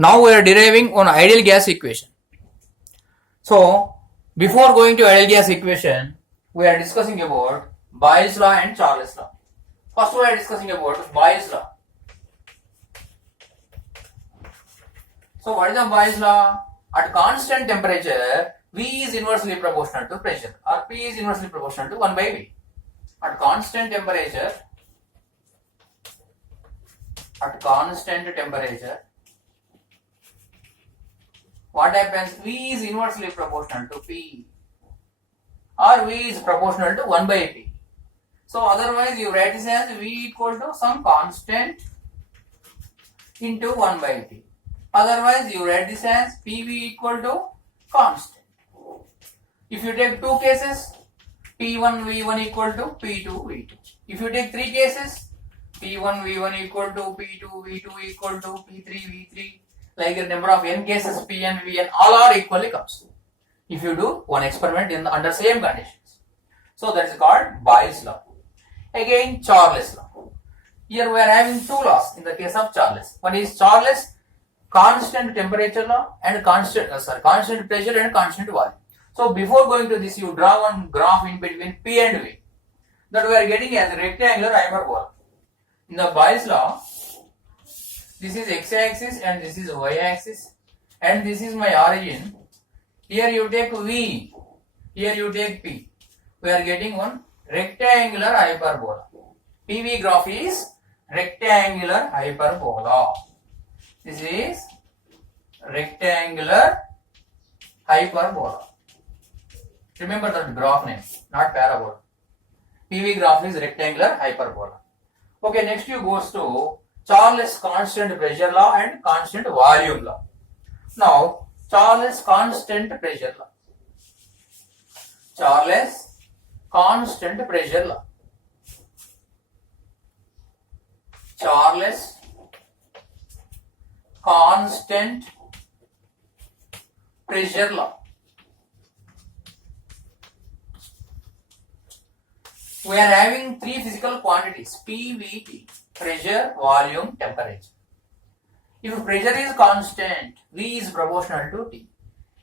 Now we are deriving on ideal gas equation. So before going to ideal gas equation, we are discussing about Boyle's law and Charles law. First we are discussing about Boyle's law. So what is the Boyle's law? At constant temperature, V is inversely proportional to pressure, or P is inversely proportional to 1 by V. At constant temperature, what happens? V is inversely proportional to P, or V is proportional to 1 by P. So otherwise you write this as V equal to some constant into 1 by P. Otherwise you write this as PV equal to constant. If you take two cases, P1 V1 equal to P2 V2. If you take three cases, P1 V1 equal to P2 V2 equal to P3 V3. Like the number of n cases Pn Vn all are equally comes. If you do one experiment under same conditions. So that is called Boyle's law. Again Charles law. Here we are having two laws in the case of Charles. One is Charles constant temperature law and constant pressure and constant volume. So before going to this, you draw one graph in between P and V that we are getting as a rectangular hyperbola. In the Boyle's law, this is x-axis and this is y-axis, and this is my origin. Here you take V, here you take P. We are getting one rectangular hyperbola. PV graph is rectangular hyperbola. This is rectangular hyperbola. Remember that graph name, not parabola. PV graph is rectangular hyperbola. Okay, next you goes to Charles constant pressure law and constant volume law. Now, Charles constant pressure law. Charles constant pressure law. Charles constant pressure law. We are having three physical quantities P, V, T: pressure, volume, temperature. If pressure is constant, V is proportional to T.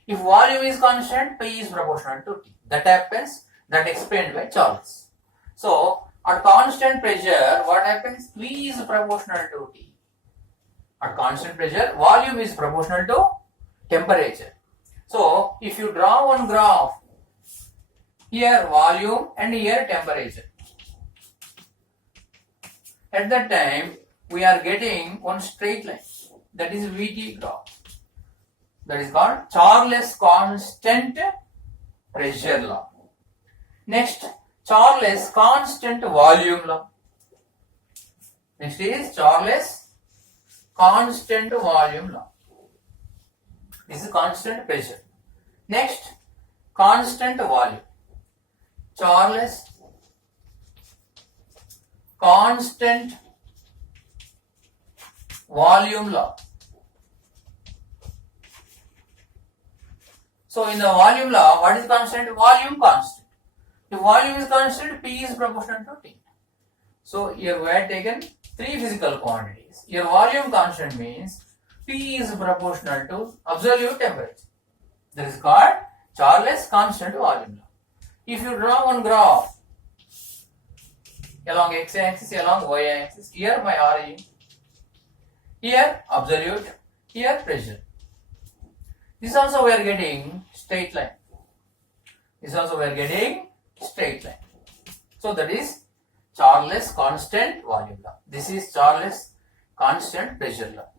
If volume is constant, P is proportional to T. That happens, that explained by Charles. So, at constant pressure, what happens? V is proportional to T. At constant pressure, volume is proportional to temperature. So, if you draw one graph, here volume and here temperature. At that time, we are getting one straight line. That is VT graph. That is called Charles constant pressure law. Next, Charles constant volume law. Next is Charles constant volume law. This is constant pressure. Next, constant volume. Charles constant volume law. So in the volume law, what is constant? Volume constant. If volume is constant, P is proportional to T. So here we have taken three physical quantities. Here volume constant means P is proportional to absolute temperature. That is called Charles constant volume law. If you draw one graph along x-axis, along y-axis, here my origin, here absolute, here pressure. This also we are getting straight line. This also we are getting straight line. So that is Charles constant volume law. This is Charles constant pressure law.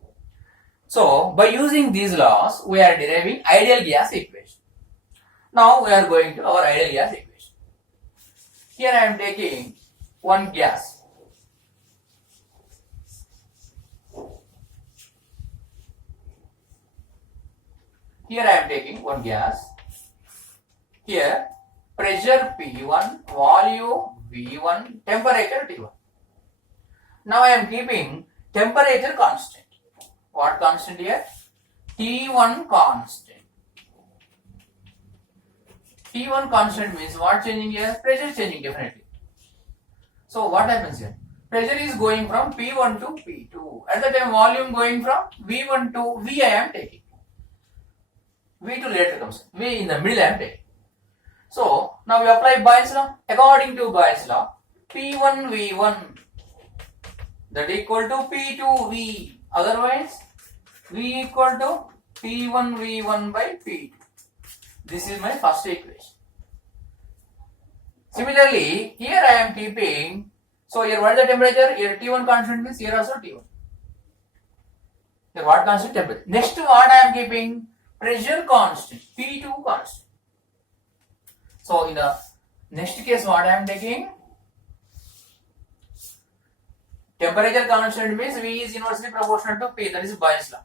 So by using these laws, we are deriving ideal gas equation. Now we are going to our ideal gas equation. Here I am taking one gas. Here I am taking one gas. Here pressure P1, volume V1, temperature T1. Now I am keeping temperature constant. What constant here? T1 constant. T1 constant means what changing here? Pressure changing definitely. So what happens here? Pressure is going from P1 to P2. At the time, volume going from V1 to V I am taking. V2 later comes. V in the middle I am taking. So, now we apply Boyle's law. According to Boyle's law, P1 V1 that equal to P2 V. Otherwise, V equal to P1 V1 by P2. This is my first equation. Similarly, here I am keeping, so here what is the temperature? Here T1 constant means here also T1. Here what constant? Temperature. Next what I am keeping? Pressure constant, P2 constant. So in the next case what I am taking? Temperature constant means V is inversely proportional to P, that is Boyle's law.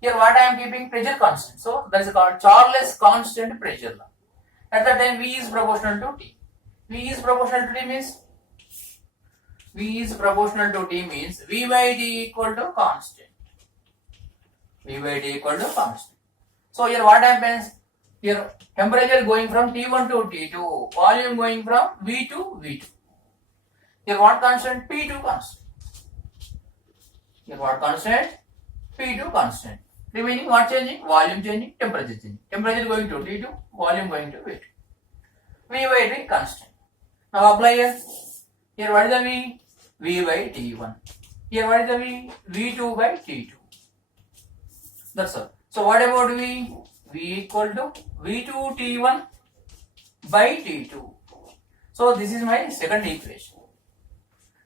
Here what I am keeping? Pressure constant. So that is called Charles constant pressure law. At that time V is proportional to T. V is proportional to T means V is proportional to T means V by T equal to constant. V by T equal to constant. So here what happens? Here temperature going from T1 to T2, volume going from V to V2. Here what constant? P2 constant. Here what constant? P2 constant. Remaining what changing? Volume changing, temperature changing. Temperature going to T2, volume going to V2. V by T constant. Now apply here. Here what is the V? V by T1. Here what is the V? V2 by T2. That's all. So what about V? V equal to V2 T1 by T2. So this is my second equation.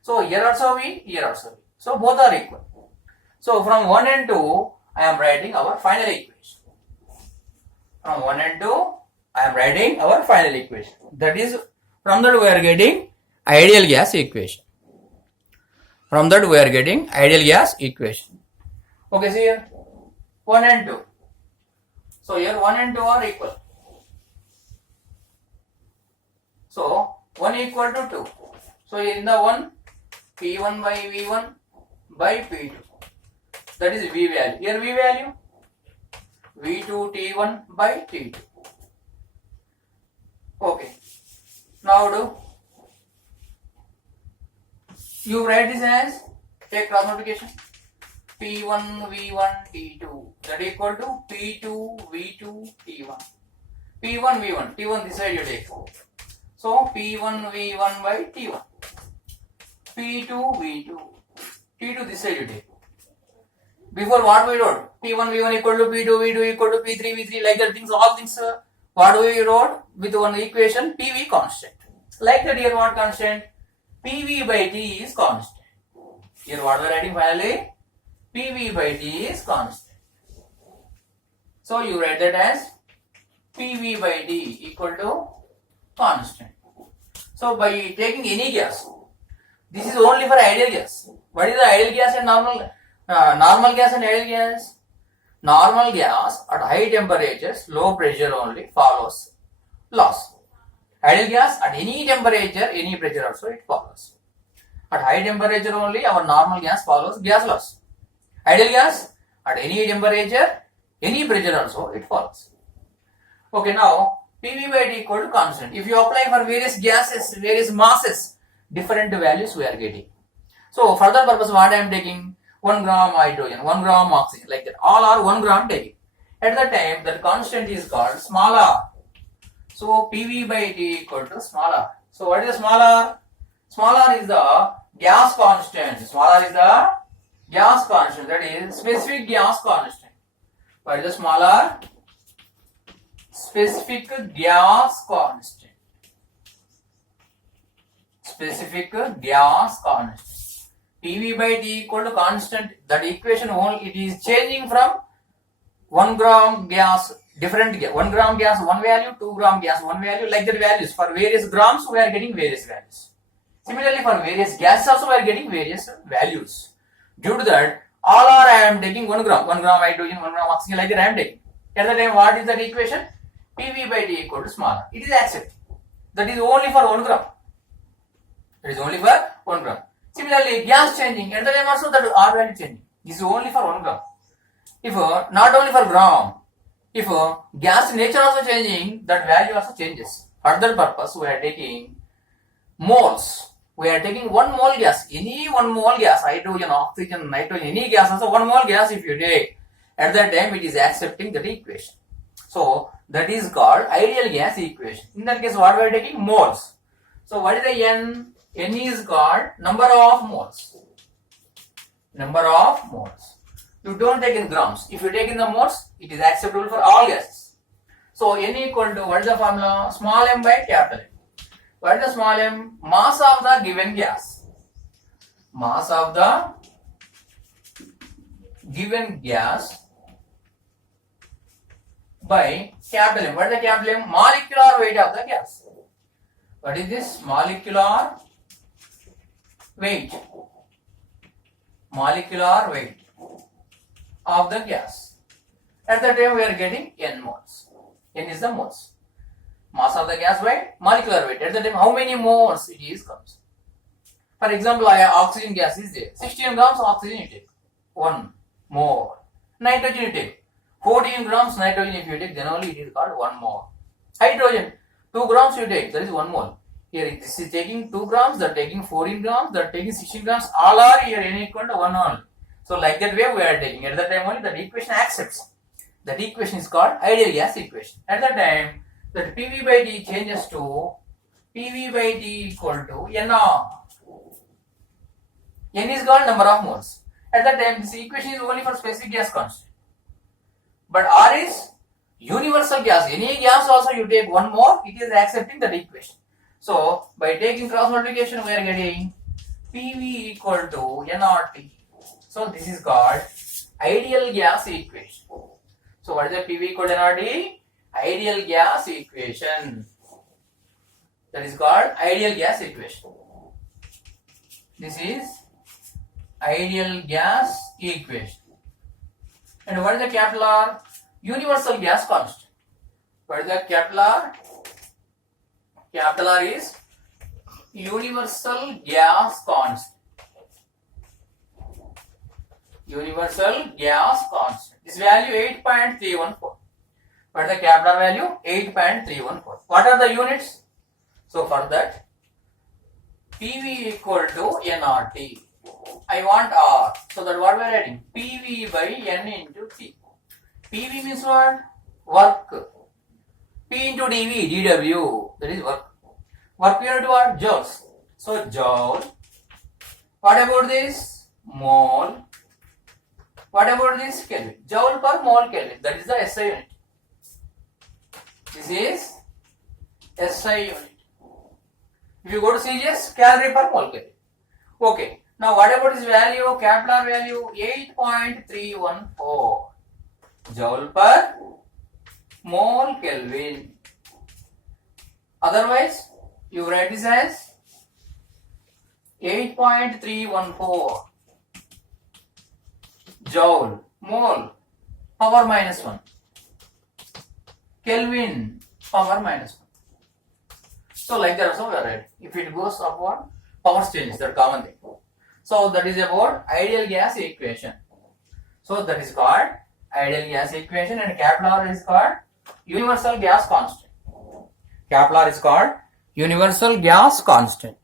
So here also V, here also V. So both are equal. So from 1 and 2, I am writing our final equation. From 1 and 2, I am writing our final equation. That is, from that we are getting ideal gas equation. From that we are getting ideal gas equation. Okay, see here. 1 and 2. So here 1 and 2 are equal. So 1 equal to 2. So in the 1, P1 by V1 by P2. That is V value. Here V value V2 T1 by T2. Okay. Now do you write this as, take cross multiplication, P1 V1 T2 that equal to P2 V2 T1. P1 V1 T1 this side you take. So P1 V1 by T1. P2 V2 T2 this side you take. Before what we wrote? P1 V1 equal to P2 V2 equal to P3 V3, like that things, all things. What we wrote with one equation? PV constant. Like that here what constant? PV by T is constant. Here what we are writing finally? PV by T is constant. So you write that as PV by T equal to constant. So by taking any gas, this is only for ideal gas. What is the ideal gas and normal gas and ideal gas? Normal gas at high temperatures, low pressure only follows loss. Ideal gas at any temperature, any pressure also it follows. At high temperature only our normal gas follows gas loss. Ideal gas at any temperature, any pressure also it follows. Okay, now PV by T equal to constant. If you apply for various gases, various masses, different values we are getting. So for that purpose what I am taking? 1 gram hydrogen, 1 gram oxygen, like that. All are 1 gram taking. At the time that constant is called small r. So PV by T equal to small r. So what is the small r? Small r is the gas constant. Small r is the gas constant, that is specific gas constant. What is the small r? Specific gas constant. Specific gas constant. PV by T equal to constant. That equation only it is changing from 1 gram gas, different gas. 1 gram gas, one value, 2 gram gas, one value, like that values. For various grams, we are getting various values. Similarly, for various gases also we are getting various values. Due to that, all are I am taking 1 gram hydrogen, 1 gram oxygen, like that I am taking. At the time, what is that equation? PV by T equal to small r. It is accepted. That is only for 1 gram. It is only for 1 gram. Similarly, gas changing, at the time also that R value changing. This is only for 1 gram. If not only for gram, if gas nature also changing, that value also changes. For that purpose, we are taking moles. We are taking 1 mole gas, any 1 mole gas, hydrogen, oxygen, nitrogen, any gas, also 1 mole gas if you take, at that time it is accepting that equation. So that is called ideal gas equation. In that case, what we are taking? Moles. So what is the N? N is called number of moles. Number of moles. You don't take in grams. If you take in the moles, it is acceptable for all gases. So N equal to, what is the formula? Small m by capital M. What is the small m? Mass of the given gas. Mass of the given gas by capital M. What is the capital M? Molecular weight of the gas. What is this? Molecular weight. Molecular weight of the gas. At that time we are getting N moles. N is the moles. Mass of the gas by molecular weight. At the time, how many moles it is comes. For example, oxygen gas is there. 16 grams oxygen you take. 1 mole. Nitrogen you take. 14 grams nitrogen if you take, then only it is called 1 mole. Hydrogen, 2 grams you take, that is 1 mole. Here this is taking 2 grams, that taking 14 grams, that taking 16 grams, all are here N equal to 1 only. So like that way we are taking. At that time only that equation accepts. That equation is called ideal gas equation. At that time, that PV by T changes to PV by T equal to NR. N is called number of moles. At that time, this equation is only for specific gas constant. But R is universal gas. Any gas also you take 1 mole, it is accepting that equation. So, by taking cross multiplication, we are getting PV equal to nRT. So, this is called ideal gas equation. So, what is the PV equal to nRT? Ideal gas equation. That is called ideal gas equation. This is ideal gas equation. And what is the capital R? Universal gas constant. What is the capital R? Capital R is universal gas constant. Universal gas constant. This value 8.314. What is the capital R value? 8.314. What are the units? So for that, PV equal to nRT. I want R. So that what we are writing? PV by N into T. PV means what? Work. P into dV, dW. That is work. Work unit what? Joules. So joule. What about this? Mole. What about this? Kelvin. Joule per mole Kelvin. That is the SI unit. This is SI unit. If you go to CGS, calorie per mole Kelvin. Okay. Now what about this value? Capital R value 8.314 joule per mole Kelvin. Otherwise, you write this as 8.314 joule mole power minus 1 Kelvin power minus 1. So like that also we are writing. If it goes upward, power changes, that common thing. So that is about ideal gas equation. So that is called ideal gas equation, and capital R is called universal gas constant. Capital R is called universal gas constant.